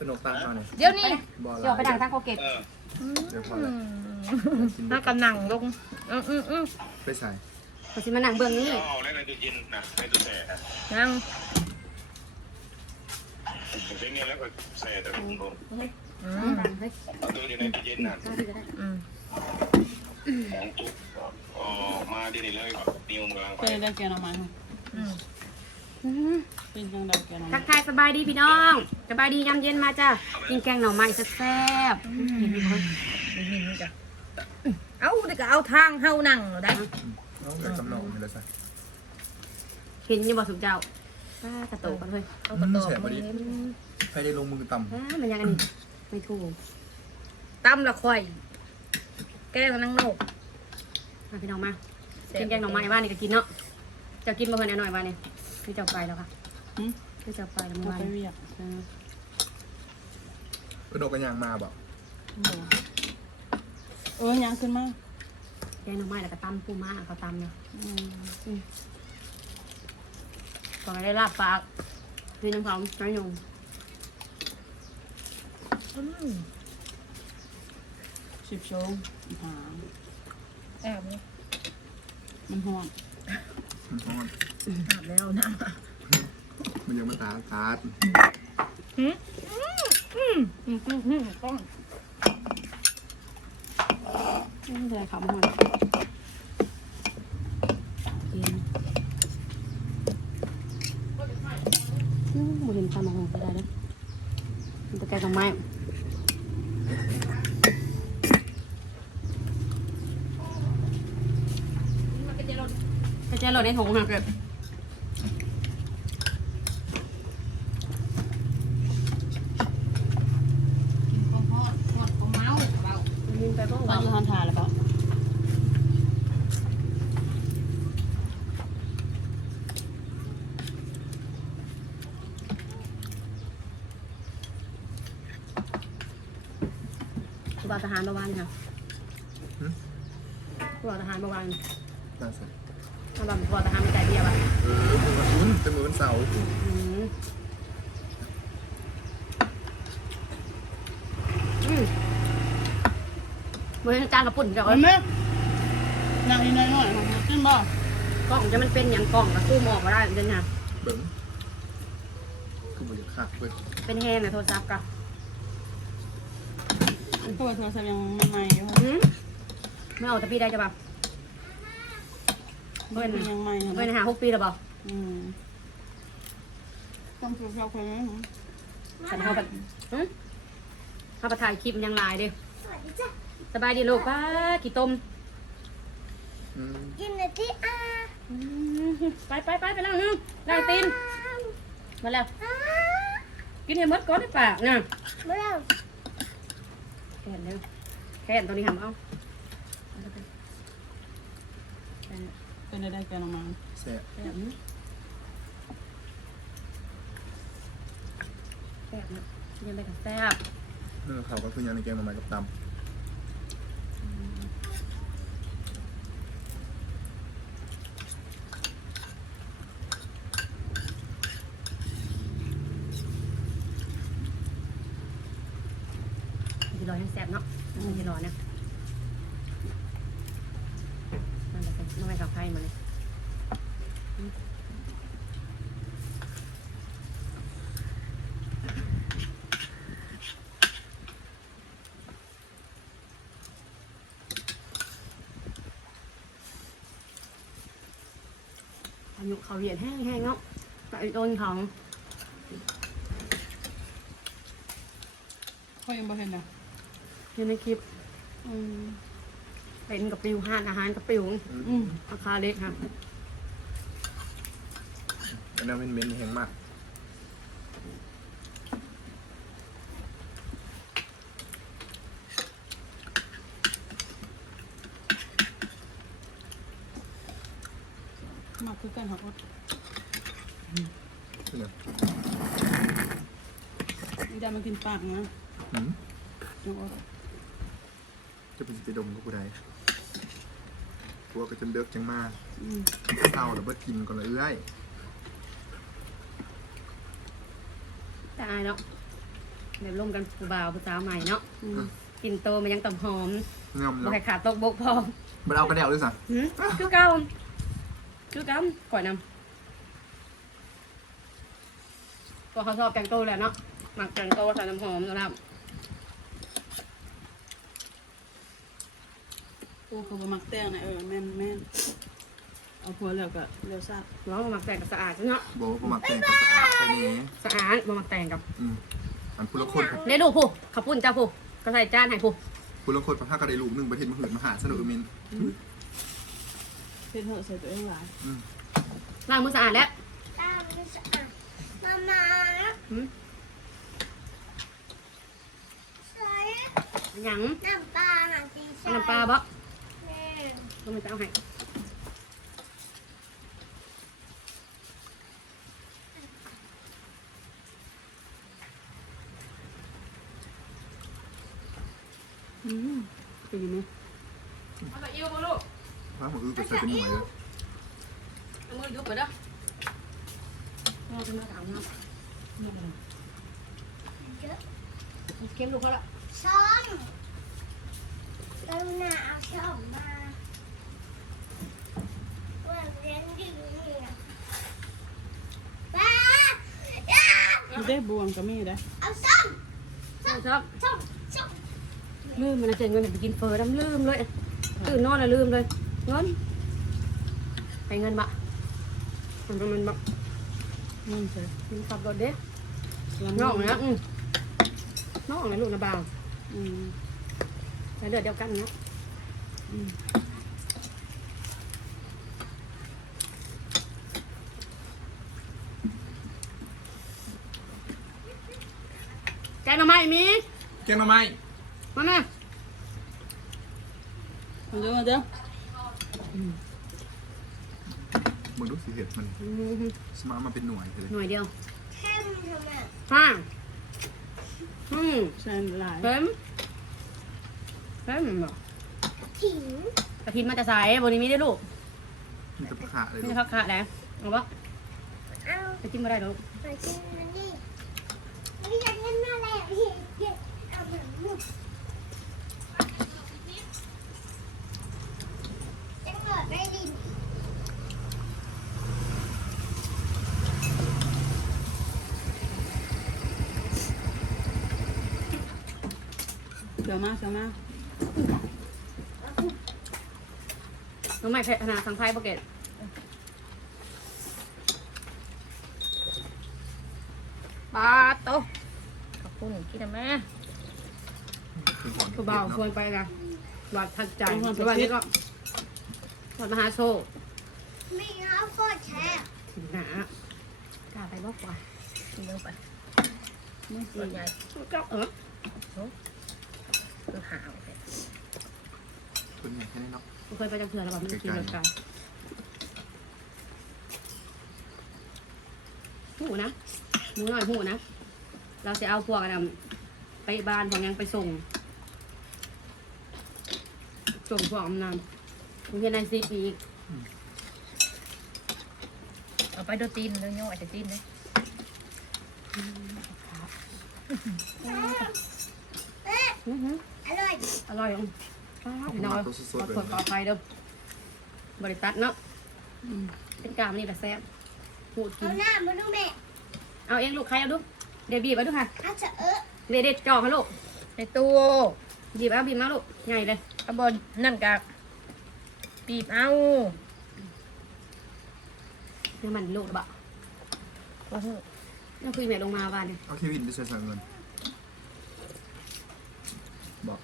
เป็นนกตั้งเอาเนี่ยเดี๋ยวนี้บอลเดี๋ยวไปดังทางโคเกตเออเดี๋ยวพอแล้วกินถ้ากำนังลง อืมอืมอืมไปใส่พอสิมานั่งเบื้องนี้เอาในตู้เย็นนะในตู้แช่นะยังผมใช้เงินแล้วก็ใส่แต่ถุงลงอืมเฮ้ยเอาตัวอยู่ในตู้เย็นน่ะได้ได้อืมของตุ๊กออกมาดีนี่เลยก่อนนิวเมืองไปเป็นได้แกงหน่อไม้ค่ะอืมอืม เป็นจังได้แกงหน่อทัไม้กทายสบายดีพี่น้องสบายดียามเย็นมาจ้ะกินแกงหน่อไม้แซ่บๆเห็นไหมคะนี่นี่จ้ะเอาเด็กก็เอาทางเฮานั่งได้เอาไปกำนองนี่เลยใส่เห็นอยังบอกสุกเจ้าป้ากระโตกกันเลยเอากระตอกมือใครได้ลงมือต่อ่ามันยังอันนี้ไม่ถูกตั้มละข่อย แก้วนั่งนกมาพี่น้องมากินแกงหน่อไม้บ้านนี่ก็กินเนาะเจะกินบ่เพิ่นแน่หน่อยบ้านนี่ พี่เจ้าไปแล้วค่ะหืมพี่เจ้าไปแล้วเขาเมื่อวานไปเวียกเออำเป็นนกกันยางมาบอกบ่เออยังขึ้นมาแกงหน่อไม้แล้วก็ตำปูม้าเขาตำเนาะอืมก่อนได้ลาบปากคือน้ำเขาน้อยหนุ่มอืมสิบโชงหาแอบนี่มันห่วง มันร้อนอาบแล้วนะมันยังมาตาตาดอืมอืมอืมอืมอืมต้องไม่เป็นไรค่ะมอนกินอืมบ่เห็นตำมะฮงไปได้เลยมันจะแกงหน่อไม้กระเจี๊ย บรถในถุงค่ะเกิดของพ่อหอดของเมาส์เบายินไปบ้างตอนวะอยู่ทันทาแล้วก็ครูบาทหารเมื่อวานค่ะครูบาทหารเมื่อวานน่าใส่ เมื่อวานครูบาทหารไม่จ่ายเบี้ยป่ะเออมือวันพุธเป็นมือวันเสาร์อืมอืมเมื่อจานกระปุ่นจะเห็นไหมนั่งอีกหน่อยหน่อยของขึ้นบ่กล้องจะมันเป็นอย่างกล้องกระตู้มออกมาได้เดินค่ะเบิ้งคือมันจะขาดเว้ยเป็นแห้งในโทรศัพท์กับตัวโทรศัพท์ยังใหม่ๆอยู่ค่ะอืมไม่เอาแต่ปีได้จะแบบ เบิ้ลมันยังใหม่เบิ้ลค่ะหาหกปีแล้วบอกอืมต้องถูกเราคนนั้นแต่เขาแบบอืมเขาไปถ่ายคลิปยังไลน์ดิสบายดีลูกป้ากี่ต้มอืมอืมไปไปไปไปแล้วนึงล้างตีนมาแล้ว กินให้หมดก่อนได้ปากนะแขนเด้อแขนตัวนี้ทำเอา เป็นได้ได้แกงหน่อไม้แซ่บแขนแซ่บนะยังไปกับแซ่บเนื้อเขาก็คือยังในแกงหน่อไม้กับตำทีรอยังแซ่บเนาะทีรอนะ มันจะเป็นน้อยกับไข่มาเลยอายุเขาเหยียดแห้งๆเนาะแต่โดนของเขายังบ่เห็นนะอยู่ในคลิป อืม เป็นกับปิวห้านอาหารกับปิวอืมราคาเล็กค่ะอันนั้นเป็นเมนแห้งมากมาคือกันครับเนี่ยนี่ได้มากินปากนะ อืมจังว่าจะเป็นสิไปดมก็ผู้ใด พวกก็จนเดือกจังมาอืมเศร้าแล้วเบิดกินก่อนเลยเอ้ยแต่อายเนาะเดี๋ยวร่วมกันผู้บ่าวผู้สาวใหม่เนาะอืมกินโตมันยังต่ำหอมงามบ่เนาะให้ขาดตกบกพร่องมันเอากระเดวด้วยสิหืมคือเก่าคือเก่าก่อยนำก็เขาชอบแกงโตแหละเนาะหมักแกงโตใส่น้ำหอมนะครับ โอ้เขาบ่มักแต่งนะเออแม่นแม่นเอาผัวแล้วก็เร็วซาบร้องหมักแต่งกับสะอาดเนาะบอกว่าประมาณแต่งกับสะอาดแค่นี้สะอาดบ่หมักแต่งกับอืมอันพูดละคนครับเนี่ยดูผู้ขับปุ่นจ้าผู้ก็ใส่จานให้ผู้พูดละคนประภาคกระไดลูกหนึ่งประเทศมหืนมหาสนุกเมนเฮ็ดเหอะใส่ตัวเองหลายล้างมือสะอาดแล้วตามไม่สะอาดมามาหืมใส่หยังน้ำปลาหนังตีใส่ให้น้ำปลาบ่แม่ ก็มันจะเอาให้อืมเป็นยังไงเอาไปอิ่วบ่ลูกพระหมออื้อก็ใส่เป็นหน่วยเลย เอา มือยุบไปเด้อเราจะมาถามเนาะเยอะเค็มลูกเขาละช้อนกรุณาเอาช้อนมาว่าเรียนดีเนี่ยป้าย่าได้บวงก็มีได้เอาช้อนชอบชอบช้อนช้อนลืมมันนะเจนเงินไปกินเฟอร์ดำลืมเลยตื่นนอนแล้วลืมเลยเงินไปเงินบะมันเป็นมันบะอืมใช่มันขับรถเด้ลำน้องนะอืมน้องนะลูกนะบ่าวอืมไปเดือดเดียวกันเนาะอืม งหน่อไม้มีเกียงหน่อไม้มาแม่มาเด้อมาเด้อมึงดูสิเห็ดมันอืมสมาร์ทมาเป็นหน่วยเลยหน่อยเดียวเข้มทำไมห้าอืมใส่หลายเค็มเค็มเหรอถิงกระทินมาจะใส่บนนี้มีได้ลูกมันจะขาเลยนี่ลูกเขาขาดแล้วเอาปะเอาไปจิ้มมาได้ลูกไปกินมันดิไม่อยากเล่นมาแล้วเฮ้ยเฮ้ยเอาเหมือนลูกจังหวะได้ดิน เดี๋ยวมาเดี๋ยวมาน้องใหม่ขนาดสังไพ่ปกเกตปลาโตขอบคุณกินนะแม่คือหอนผู้บ่าวชวนไปนะวัดทักใจแล้ววันนี้ก็วัดมหาโชคไม่เอาโคตรแช่หนากล้าไปบอกว่ากินลงไปไม่ส่วนใหญ่ก็เออ คือหาวเลยตัวนี้แค่นี้เนาะเคยไปจังเถื่อนแล้วแบบไม่กินรถไก่หูนะหมูหน่อยหูนะ เราจะเอาพวกอันนั้นไปบ้านพวกยังไปส่ง ส่งพวกอันนั้นมึงเห็นในซีปีกเอาไปโดนตีนเลยโย่อาจจะตีนเลยอื้อหื ออร่อยอร่อยอะพี่น้อยขอโทษขออภัยเด้อบริษัทเนาะอืมเป็นกามนี่แหละแซ่บพูดกิเอานหน้ามาดูแม่ เอาเองลูกใครเอาดู เดี๋ยวบีบเอาดูค่ะอาจจะเออเด็ดเด็ดจอกค่ะลูกในตู้บีบเอาบีบมาลูกใหญ่เลยกระบนนั่นกับปีบเอาเดี๋ยวมันลูกระบะโอ้โหแล้วคุยแม่ลงมาบ้านเนี่ยเอาเควินไปใส่ใส่เงินบอก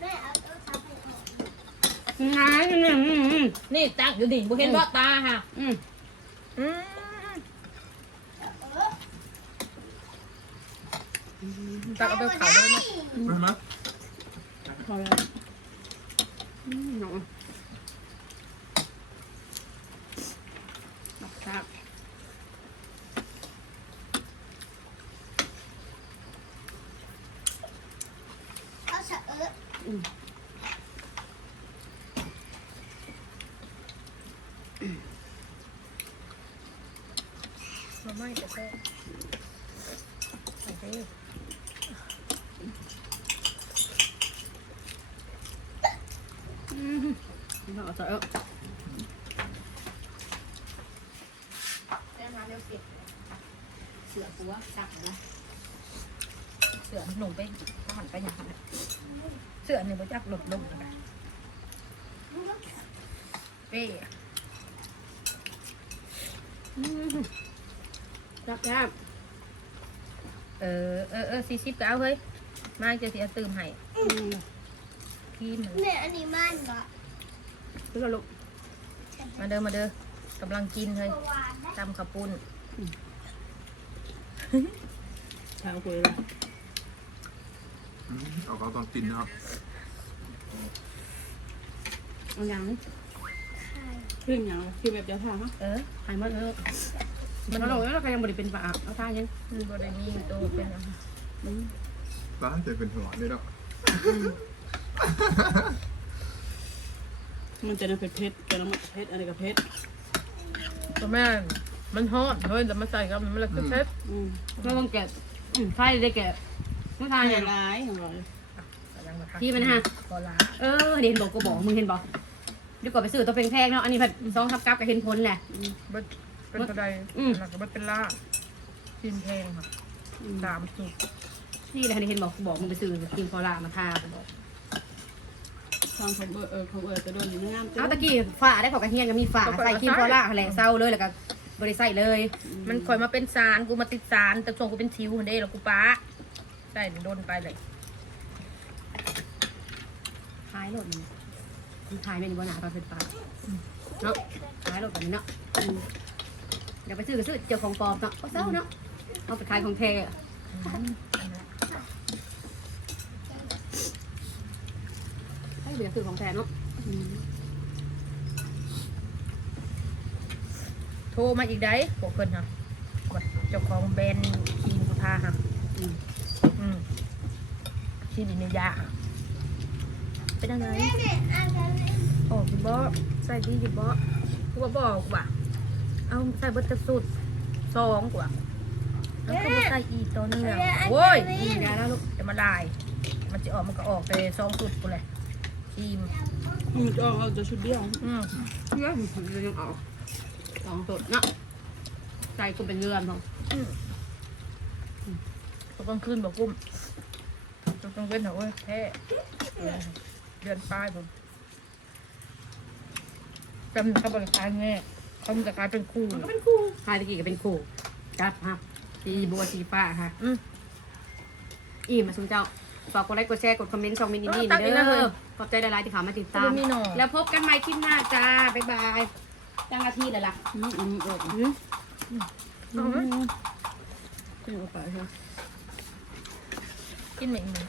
แม่เอาตัวสาวไปออก งายเนี่ยอืมอืมนี่ตักอยู่ดิบุเห็นบ่ตาค่ะอืมอืมตักเอาไปขาวด้วยนะไม่ไหม พอแล้วอืมเนาะบักซัก เอาจะเออ มา ไม่จะเต้ใส่เอ้ยพี่น้องเอาใส่เออเรื่องราเรื่องเสียเสือปัวจับนะเสือหนุ่มไปหันไปอย่างนั้นเสือหนึ่งไปจักหลบลงเลยเป้ จับจับเออเออเออสี่สิบก็เอาเฮ้ยมาจะเสียตื่มให้อืมพี่มันเนี่ยอันนี้มันเหรอเพื่อลูกมาเด้อมาเด้อกำลังกินเฮ้ยตัวหวานนะจำข้าวปุ้นทางคุยเลยอืมเอาเขาตอนกินนะครับเอาอย่างนี้ขึ้นอย่างไรคือแบบเดียวทางฮะเออหายหมดเลย มันเราแล้วก็ยังบริเป็นปลาเอาท่ายังมันบริมีตัวเป็นอะไรร้านจะเป็นหัวนี่เนาะมันจะน่าเผ็ดเผ็ดแกงเผ็ดอะไรกับเผ็ดตัวแม่มันฮอดเฮ้ยแต่มาใส่กับมันละคือเพชรอืมเราต้องแกะไส้ได้แกะไม่ทานใส่เนี่ยร้ายของเราพี่มันฮะก็ล้าเออเห็นบอกก็บอกมึงเห็นบอกดีกว่าไปซื้อตัวแพงๆเนาะอันนี้ผัดซองทับกับก็เห็นผลแหละ เบิดเป็นกระไดอืมแล้วก็เบิดเป็นล่ากินแพงค่ะสามสุดนี่แหละเห็นบอกบอกมึงไปซื้อกินคอลามาทาบอกทางของเออเออของเออจะโดนอยู่ในงามเอาตะกี้ฝาได้ขอกระเทียมก็มีฝาใส่กินคอลาแหละเศร้าเลยแล้วก็บริใส่เลยมันคอยมาเป็นสารกูมาติดสารแต่ช่วงกูเป็นทิวคนเด้แล้วกูป้าใส่โดนไปเลยขายรถมันมันขายเป็นบนหนาตอนเป็นปลาเนาะขายรถแบบนี้เนาะอืม เดี๋ยวไปซื้อก็ซื้อเจอของปลอมเนาะก็เศร้าเนาะเอาไปขายของแท้อะให้เดี๋ยวซื้อของแท้เนาะอืมโทรมาอีกได้พวกเพิ่นค่ะว่าเจ้าของแบรนด์ครีมกูทาค่ะอืมอืมชีดินยาค่ะเป็นอะไรเนี่ยอันนี้โอ้ยบอใส่ดีอยู่บอกูว่าบอกว่า เอาใส่เบิดกระสุดสองกว่าแล้วก็มาใส่อีกตัวนี้นะโว้ยกินยาแล้วลูกจะมาลาย มันจะออกมันก็ออกไปสองสุดกูเลยครีมมันจะออกเอาจะชุดเดียวอืมเยอะมันจะยังออกสองสดเนาะใจกูเป็นเรือนของตกกลางคืนบอกกุ้มตกกลางเว้นเหรอเว้ยแท้เออเดือนปลายผมจำเขาบริการแง่ เขาจะกลายเป็นครูมันก็เป็นคู่ทายตะกี้ก็เป็นคู่จัดฮะสีบัวสีฟ้าค่ะอืมอีมาสุนเจ้าฝากกดไลค์กดแชร์กดคอมเมนต์ช่องมินินี่เออตักอีกแล้วเด้เว้อยขอบใจหลายๆที่ขามาติดตามขอบคุณพี่หน่อยแล้วพบกันใหม่คลิปหน้าจ้า บ๊ายบายตั้งอาทิตย์เลยล่ะอืมอืมเอออืมเอาไหมขึ้นออกไปใช่กินไหมอีกหนึ่ง